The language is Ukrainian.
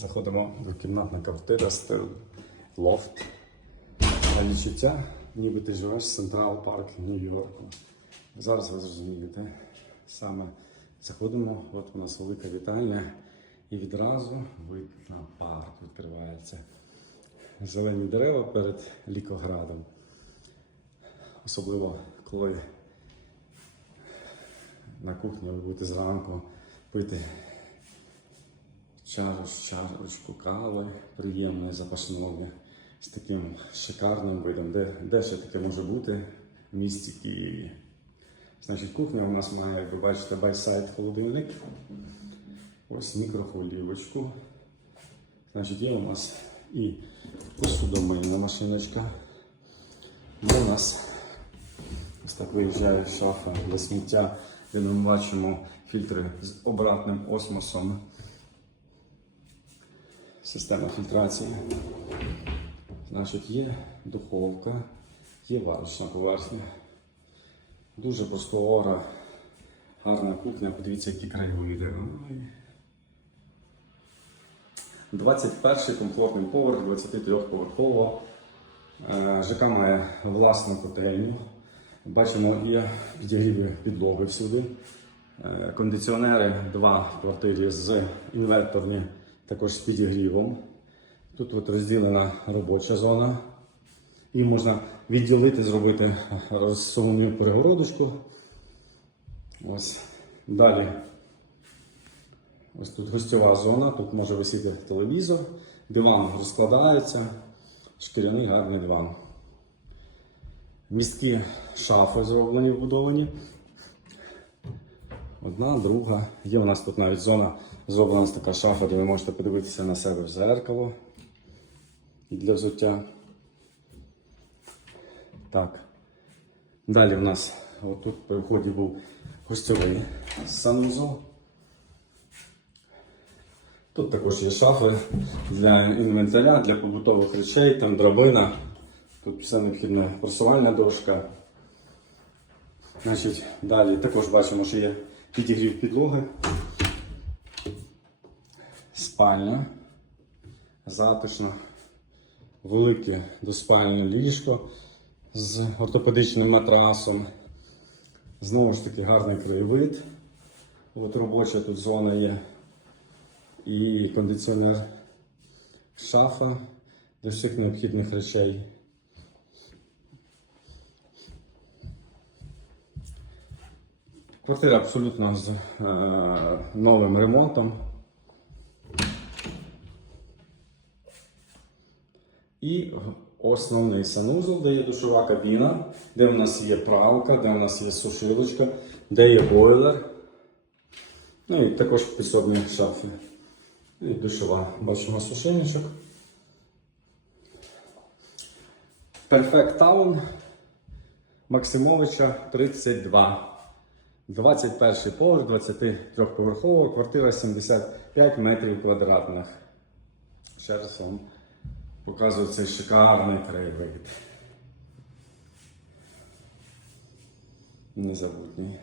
Заходимо до кімнатна квартира, стиль, лофт. Відчуття, ніби ти живеш в Централ Парк Нью-Йорку. Зараз ви зрозумієте. Саме заходимо, от у нас велика вітальня, і відразу вид на парк відкривається. Зелені дерева перед лікоградом. Особливо коли на кухні ви будете зранку пити чаш, чашечку кави приємної, з таким шикарним видом, де, де ще таке може бути в місті Києві. Значить, кухня у нас має, як ви бачите, байсайд холодильник. Ось мікрохвилівочку. Значить, є у нас і посудомийна машиночка. Є у нас ось так виїжджає шафа для сміття, де ми бачимо фільтри з обратним осмосом. Система фільтрації. Значить, є духовка, є варочна поверхня. Дуже простора, гарна кухня. Подивіться, які краєвиди. Ой. 21 комфортний поверх 23-поверхово. Е, ЖК має власну котельню. Бачимо, є підігріви підлоги всюди. Е, Кондиціонери два в квартирі з інверторні, також з підігрівом. Тут от розділена робоча зона. І можна відділити, зробити розсувну перегородочку. Ось. Далі. Ось тут гостьова зона, тут може висіти телевізор, диван розкладається, шкіряний гарний диван. Місткі шафи зроблені, вбудовані. Одна, друга. Є у нас тут навіть зона, зроблена така шафа, де ви можете подивитися на себе в зеркало для взуття. Так. Далі в нас отут при вході був гостьовий санузел. Тут також є шафи для інвентаря, для побутових речей, там драбина. Тут все необхідно просувальна дошка. Значить, далі також бачимо, що є підігрів підлоги. Спальня. Затишно. Велике двоспальне ліжко з ортопедичним матрасом. Знову ж таки гарний краєвид. От робоча тут зона є. І кондиціонер шафа для всіх необхідних речей. Квартира абсолютно з е, новим ремонтом. І основний санузел, де є душова кабіна, де в нас є пралка, де в нас є сушилочка, де є бойлер. Ну і також підсобні шафи. І душова. Бачимо сушильничок. Perfect Town Максимовича 32. 21 поверх, 23-поверхова, квартира 75 метрів квадратних. Ще раз вам показую цей шикарний краєвид. Незабутній.